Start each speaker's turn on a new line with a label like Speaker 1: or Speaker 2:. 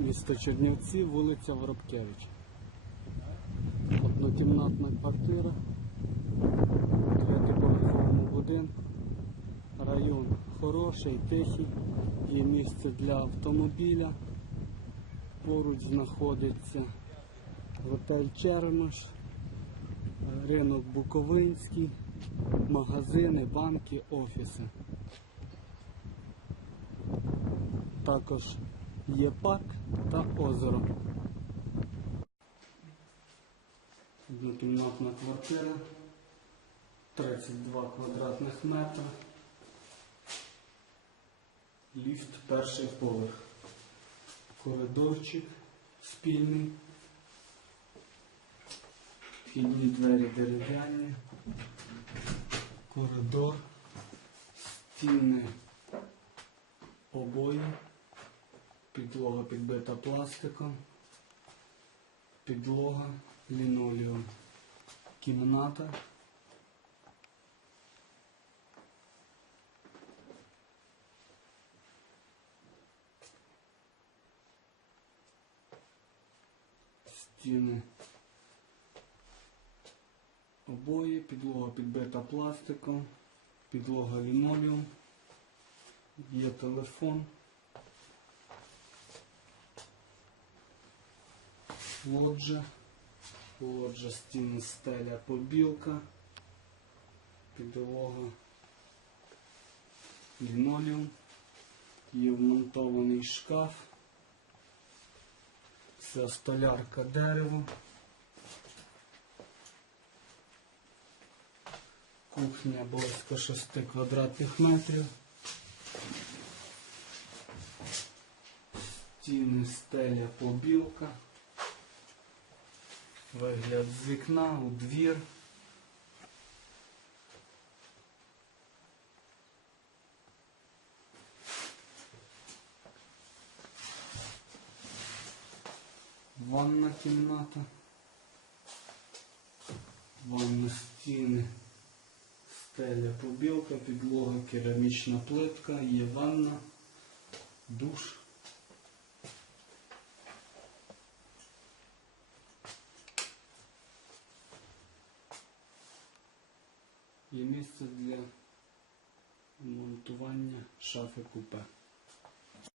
Speaker 1: Місто Чернівці, вулиця Воробкевич. Однокімнатна квартира дев'ятиповерховому будинку. Район хороший, тихий, є місце для автомобіля. Поруч знаходиться готель Черемош, ринок Буковинський, магазини, банки, офіси. Також є парк та озеро. Однокімнатна квартира, 32 квадратних метри. Ліфт перший поверх. Коридорчик спільний. Вхідні двері дерев'яні. Коридор. Стіни обої. Підбита пластиком. Підлога, лінолеум. Кімната. Стіни. Обої, підлога підбита пластиком, підлога лінолеум, є телефон, лоджа, лоджа, стіни, стеля, побілка, підлога, лінолеум, є вмонтований шкаф, це столярка дерево. Кухня близько 6 квадратних метрів. Стіни, стеля, побілка. Вигляд з вікна у двір. Ванна кімната. Ванна стіни. Стеля побілка, підлога, керамічна плитка, є ванна, душ. Є місце для монтування шафи купе.